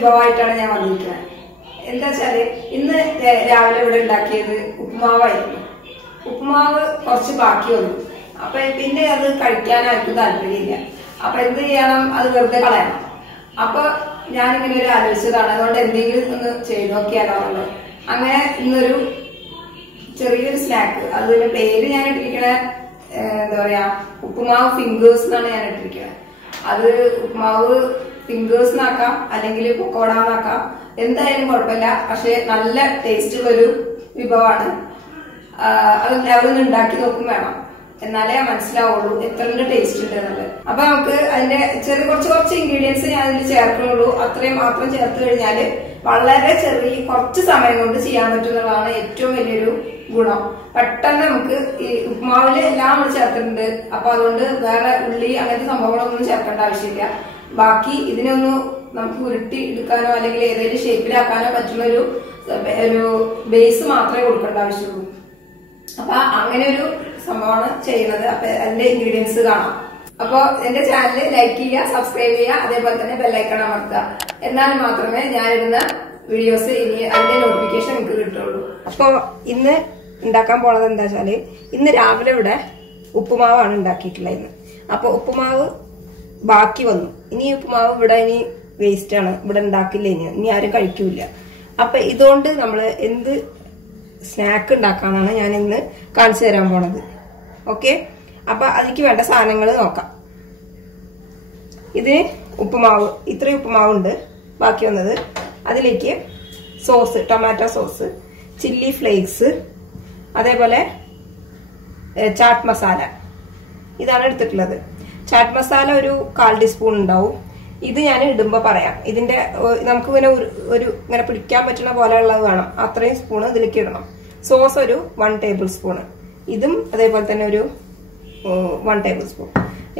വിഭവമായിട്ടാണ് ഞാൻ വന്നിരിക്കുന്നത്. എന്താ വെച്ചാല് ഇന്ന് രാവിലെ ഇവിടെ ഉണ്ടാക്കിയത് ഉപ്പുമാവായിരുന്നു. ഉപ്പുമാവ് കുറച്ച് ബാക്കി വന്നു. അപ്പൊ പിന്നെ അത് കഴിക്കാൻ ആർക്കും താല്പര്യമില്ല. അപ്പൊ എന്ത് ചെയ്യണം, അത് വെറുതെ കളയണം. അപ്പൊ ഞാനിങ്ങനെ ഒരു ആലോചിച്ചതാണ്, അതുകൊണ്ട് എന്തെങ്കിലും ഒന്ന് ചെയ്ത് നോക്കിയാലോ എന്നുള്ളത്. അങ്ങനെ ഇന്നൊരു ചെറിയൊരു സ്നാക്ക്, അതിന്റെ പേര് ഞാൻ ഇട്ടിരിക്കണ എന്താ പറയാ, ഉപ്പുമാവ് ഫിംഗേഴ്സ് എന്നാണ് ഞാൻ ഇട്ടിരിക്കുന്നത്. അത് ഉപ്പുമാവ് ഫിംഗേഴ്സ് എന്നാക്കാം, അല്ലെങ്കിൽ പൊക്കോട എന്നാക്കാം, എന്തായാലും കുഴപ്പമില്ല. പക്ഷെ നല്ല ടേസ്റ്റ് ഉള്ളൊരു വിഭവമാണ്. അത് എല്ലാവരും ഉണ്ടാക്കി നോക്കും വേണം, എന്നാലേ മനസ്സിലാവുള്ളൂ എത്ര ടേസ്റ്റ് ഉണ്ട് എന്നുള്ളത്. അപ്പൊ നമുക്ക് അതിന്റെ കുറച്ച് ഇൻഗ്രീഡിയൻസ് ഞാൻ അതിൽ ചേർക്കുന്നുള്ളൂ. അത്രയും മാത്രം ചേർത്ത് കഴിഞ്ഞാല് വളരെ കുറച്ച് സമയം കൊണ്ട് ചെയ്യാൻ പറ്റുന്നതാണ് ഏറ്റവും വലിയൊരു ഗുണം. പെട്ടെന്ന് നമുക്ക് ഈ ഉപ്പുമാവില് എല്ലാം നമ്മൾ ചേർത്തിട്ടുണ്ട്. അപ്പൊ അതുകൊണ്ട് വേറെ ഉള്ളി അങ്ങനത്തെ സംഭവങ്ങളൊന്നും ചേർക്കേണ്ട ആവശ്യമില്ല. ബാക്കി ഇതിനൊന്ന് നമുക്ക് ഉരുട്ടി എടുക്കാനോ അല്ലെങ്കിൽ ഏതെങ്കിലും ഷേപ്പിലാക്കാനോ പറ്റുന്ന ഒരു ബേസ് മാത്രമേ കൊടുക്കേണ്ട ആവശ്യമുള്ളൂ. അപ്പൊ അങ്ങനെ ഒരു സംഭവമാണ് ചെയ്യുന്നത്. അപ്പൊ അതിന്റെ ഇൻഗ്രീഡിയൻസ് കാണാം. അപ്പൊ എന്റെ ചാനൽ ലൈക്ക് ചെയ്യുക, സബ്സ്ക്രൈബ് ചെയ്യുക, അതേപോലെ തന്നെ ബെല്ലൈക്കൺ അമർത്തുക. എന്നാൽ മാത്രമേ ഞാനിടുന്ന വീഡിയോസ് ഇനി അതിന്റെ നോട്ടിഫിക്കേഷൻ നിങ്ങൾക്ക് കിട്ടുള്ളൂ. അപ്പൊ ഇന്ന് ഉണ്ടാക്കാൻ പോണത് എന്താ വെച്ചാല്, ഇന്ന് രാവിലെ ഇവിടെ ഉപ്പുമാവാണ് ഉണ്ടാക്കിയിട്ടുള്ളത് ഇന്ന്. അപ്പൊ ഉപ്പുമാവ് ബാക്കി വന്നു. ഇനി ഉപ്പുമാവ് ഇവിടെ ഇനി വേസ്റ്റ് ആണ്, ഇവിടെ ഉണ്ടാക്കില്ല, ഇനി ആരും കഴിക്കൂല. അപ്പൊ ഇതുകൊണ്ട് നമ്മള് എന്ത് സ്നാക്ക് ഉണ്ടാക്കാന്നാണ് ഞാൻ ഇന്ന് കാണിച്ചു തരാൻ പോണത്. ഓക്കെ, അപ്പൊ അതിലേക്ക് വേണ്ട സാധനങ്ങൾ നോക്കാം. ഇതിന് ഉപ്പുമാവ്, ഇത്രയും ഉപ്പുമാവുണ്ട് ബാക്കി വന്നത്. അതിലേക്ക് sauce, tomato sauce, chilli flakes, അതേപോലെ ചാറ്റ് മസാല, ഇതാണ് എടുത്തിട്ടുള്ളത്. ചാറ്റ് മസാല ഒരു 1/4 ടീസ്പൂൺ ഉണ്ടാവും. ഇത് ഞാൻ ഇടുമ്പോ പറയാം. ഇതിന്റെ നമുക്ക് ഇങ്ങനെ പിടിക്കാൻ പറ്റുന്ന പോലെ ഉള്ളത് വേണം, അത്രയും സ്പൂൺ ഇതിലേക്ക് ഇടണം. സോസ് ഒരു 1 ടേബിൾ സ്പൂൺ, ഇതും അതേപോലെ തന്നെ ഒരു 1 ടേബിൾ സ്പൂൺ,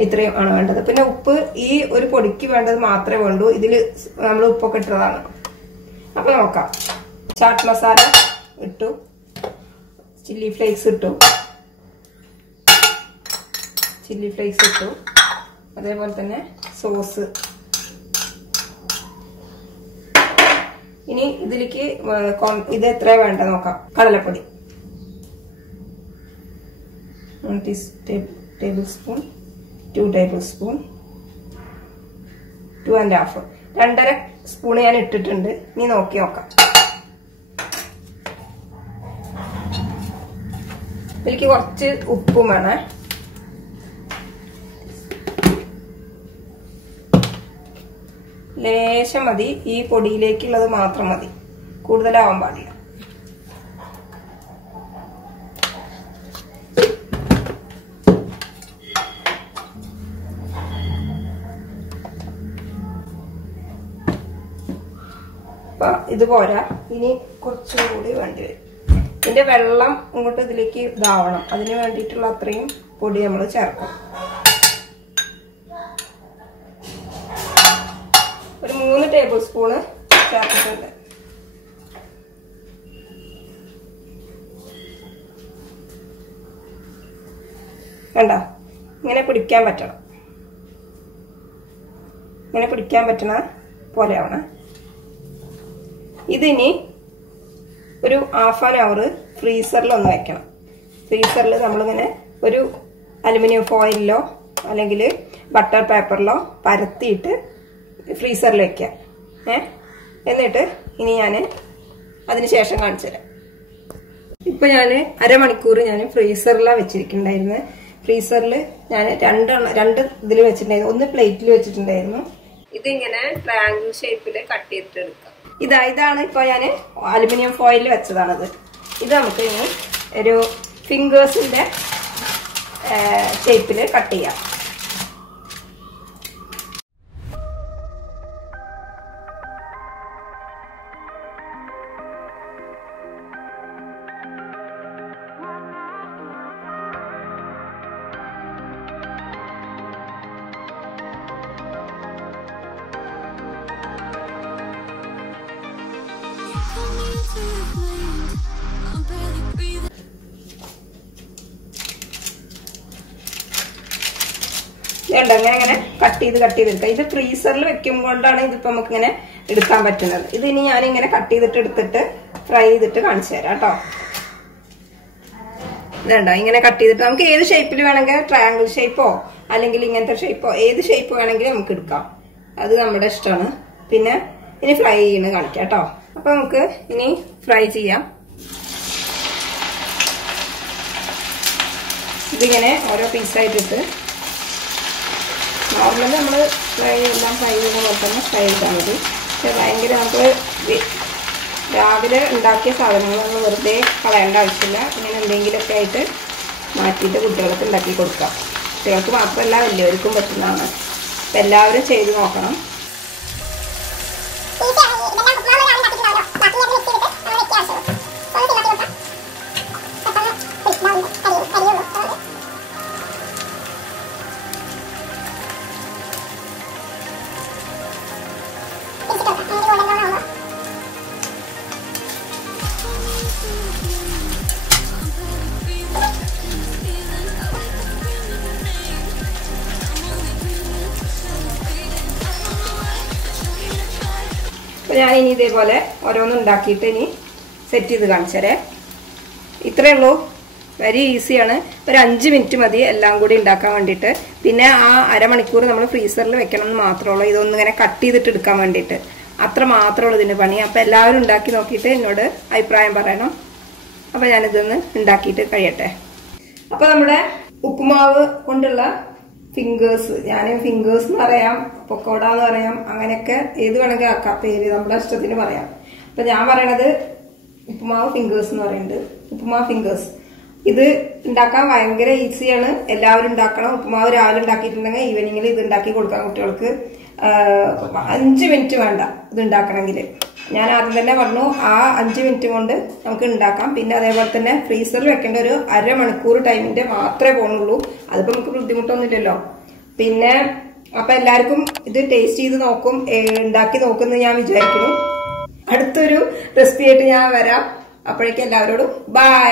ഇത്രയും ആണ് വേണ്ടത്. പിന്നെ ഉപ്പ് ഈ ഒരു പൊടിക്ക് വേണ്ടത് മാത്രമേ വേണ്ടൂ. ഇതിൽ നമ്മൾ ഉപ്പൊക്കെ ഇട്ടതാണ്. അപ്പൊ നോക്കാം. ചാറ്റ് മസാല ഇട്ടു, ചില്ലി ഫ്ലേക്സ് ഇട്ടു, അതേപോലെ തന്നെ സോസ്. ഇനി ഇതിലേക്ക് ഇത് എത്ര വേണ്ട നോക്കാം. കടലപ്പൊടി 1 table spoon, 2 table spoon, 2.5, 2.5 spoon ഞാൻ ഇട്ടിട്ടുണ്ട്. ഇനി നോക്കാം. ഇതിലേക്ക് കുറച്ച് ഉപ്പും വേണേ. ലേശം മതി, ഈ പൊടിയിലേക്കുള്ളത് മാത്രം മതി, കൂടുതലാവാൻ പാടില്ല. അപ്പൊ ഇത് പോരാ, ഇനി കുറച്ചും കൂടി വേണ്ടി വരും. ഇതിന്റെ വെള്ളം ഇങ്ങോട്ട് ഇതിലേക്ക് ഇതാവണം, അതിന് വേണ്ടിയിട്ടുള്ള അത്രയും പൊടി നമ്മൾ ചേർക്കും. ഒരു 3 ടേബിൾ സ്പൂണ് ചേർത്തിട്ടുണ്ട്. കണ്ടോ, ഇങ്ങനെ പിടിക്കാൻ പറ്റണം, ഇങ്ങനെ പിടിക്കാൻ പറ്റണ പോലെ ആവണം. ഇതിനി ഒരു 1/2 hour ഫ്രീസറിൽ ഒന്ന് വെക്കണം. ഫ്രീസറിൽ നമ്മളിങ്ങനെ ഒരു അലുമിനിയം ഫോയിലിലോ അല്ലെങ്കിൽ ബട്ടർ പേപ്പറിലോ പരത്തിയിട്ട് ഫ്രീസറിൽ വെക്കാം. എന്നിട്ട് ഇനി ഞാൻ അതിന് ശേഷം കാണിച്ചു തരാം. ഇപ്പൊ ഞാൻ അരമണിക്കൂർ ഞാൻ ഫ്രീസറിലാണ് വെച്ചിരിക്കുന്നുണ്ടായിരുന്നു. ഫ്രീസറിൽ ഞാൻ രണ്ട് ഇതിൽ വെച്ചിട്ടുണ്ടായിരുന്നു. ഒന്ന് പ്ലേറ്റിൽ വെച്ചിട്ടുണ്ടായിരുന്നു. ഇതിങ്ങനെ ട്രയാങ്കിൾ ഷേപ്പിൽ കട്ട് ചെയ്തിട്ട് എടുക്കാം. ഇതാണ് ഇപ്പൊ ഞാൻ അലുമിനിയം ഫോയിലിൽ വെച്ചതാണത്. ഇത് നമുക്ക് ഇനി ഒരു ഫിംഗേഴ്സിന്റെ ഷേപ്പിൽ കട്ട് ചെയ്യാം. കണ്ടോ അങ്ങനെ കട്ട് ചെയ്തെടുക്കാം. ഇത് ഫ്രീസറിൽ വെക്കുമ്പോഴാണ് ഇതിപ്പോ നമുക്ക് ഇങ്ങനെ എടുക്കാൻ പറ്റുന്നത്. ഇത് ഇനി ഞാൻ ഇങ്ങനെ കട്ട് എടുത്തിട്ട് ഫ്രൈ ചെയ്തിട്ട് കാണിച്ചു തരാം കേട്ടോ. ഇതുണ്ടോ ഇങ്ങനെ കട്ട് ചെയ്തിട്ട് നമുക്ക് ഏത് ഷേപ്പിൽ വേണമെങ്കിൽ ട്രയാങ്കിൾ ഷേപ്പോ അല്ലെങ്കിൽ ഇങ്ങനത്തെ ഷേപ്പോ ഏത് ഷേപ്പ് വേണമെങ്കിലും നമുക്ക് എടുക്കാം. അത് നമ്മുടെ ഇഷ്ടമാണ്. പിന്നെ ഇനി ഫ്രൈ ചെയ്യുന്നത് കാണിക്കാം കേട്ടോ. അപ്പൊ നമുക്ക് ഇനി ഫ്രൈ ചെയ്യാം. ഇതിങ്ങനെ ഓരോ പീസായിട്ടിട്ട് നോർമലി നമ്മൾ എല്ലാം ഫ്രൈ ചെയ്യുന്ന പോലെ തന്നെ ഫ്രൈ ചെയ്താൽ മതി. പക്ഷെ ഭയങ്കര നമുക്ക് രാവിലെ ഉണ്ടാക്കിയ സാധനങ്ങളൊന്നും വെറുതെ കളയേണ്ട ആവശ്യമില്ല. ഇങ്ങനെ എന്തെങ്കിലുമൊക്കെ ആയിട്ട് മാറ്റിയിട്ട് കുട്ടികൾക്ക് ഉണ്ടാക്കി കൊടുക്കാം. കുട്ടികൾക്ക് മാത്രമല്ല വലിയവർക്കും പറ്റുന്നതാണ്. അപ്പം എല്ലാവരും ചെയ്ത് നോക്കണം. ഞാൻ ഇനി ഇതേപോലെ ഓരോന്നും ഉണ്ടാക്കിയിട്ട് ഇനി സെറ്റ് ചെയ്ത് കാണിച്ചേരേ. ഇത്രയേ ഉള്ളൂ. വെരി ഈസിയാണ്. ഒരു 5 മിനിറ്റ് മതി എല്ലാം കൂടി ഉണ്ടാക്കാൻ വേണ്ടിയിട്ട്. പിന്നെ ആ അരമണിക്കൂർ നമ്മൾ ഫ്രീസറിൽ വെക്കണം എന്ന് മാത്രമേ ഉള്ളൂ. ഇതൊന്നും ഇങ്ങനെ കട്ട് ചെയ്തിട്ട് എടുക്കാൻ വേണ്ടിയിട്ട്. അത്ര മാത്രമേ ഉള്ളൂ ഇതിന് പണി. അപ്പം എല്ലാവരും ഉണ്ടാക്കി നോക്കിയിട്ട് എന്നോട് അഭിപ്രായം പറയണം. അപ്പം ഞാനിതൊന്ന് ഉണ്ടാക്കിയിട്ട് കഴിയട്ടെ. അപ്പം നമ്മുടെ ഉപ്പുമാവ് കൊണ്ടുള്ള ഫിംഗേഴ്സ്, ഞാൻ ഫിംഗേഴ്സ് എന്ന് പറയാം, പൊക്കോട എന്ന് പറയാം, അങ്ങനെയൊക്കെ ഏത് വേണമെങ്കിൽ ആക്കാം. പേര് നമ്മുടെ ഇഷ്ടത്തിന് പറയാം. അപ്പൊ ഞാൻ പറയണത് ഉപ്പുമാവ് ഫിംഗേഴ്സ് എന്ന് പറയുന്നുണ്ട്. ഉപ്പുമാവ് ഫിംഗേഴ്സ് ഇത് ഉണ്ടാക്കാൻ ഭയങ്കര ഈസിയാണ്. എല്ലാവരും ഉണ്ടാക്കണം. ഉപ്പുമാവ് രാവിലെ ഉണ്ടാക്കിയിട്ടുണ്ടെങ്കിൽ ഈവനിങ്ങിൽ ഇത് ഉണ്ടാക്കി കൊടുക്കാം കുട്ടികൾക്ക്. 5 മിനിറ്റ് വേണ്ട ഇത് ഉണ്ടാക്കണമെങ്കിൽ. ഞാൻ ആദ്യം തന്നെ പറഞ്ഞു ആ 5 മിനിറ്റ് കൊണ്ട് നമുക്ക് ഉണ്ടാക്കാം. പിന്നെ അതേപോലെ തന്നെ ഫ്രീസറിൽ വെക്കേണ്ട ഒരു അരമണിക്കൂർ ടൈമിന്റെ മാത്രമേ പോകുന്നുള്ളൂ. അതിപ്പോ നമുക്ക് ബുദ്ധിമുട്ടൊന്നുമില്ലല്ലോ. പിന്നെ അപ്പൊ എല്ലാവർക്കും ഇത് ടേസ്റ്റ് ചെയ്ത് നോക്കും, ഉണ്ടാക്കി നോക്കുമെന്ന് ഞാൻ വിചാരിക്കുന്നു. അടുത്തൊരു റെസിപ്പി ആയിട്ട് ഞാൻ വരാം. അപ്പോഴേക്കും എല്ലാവരോടും ബൈ.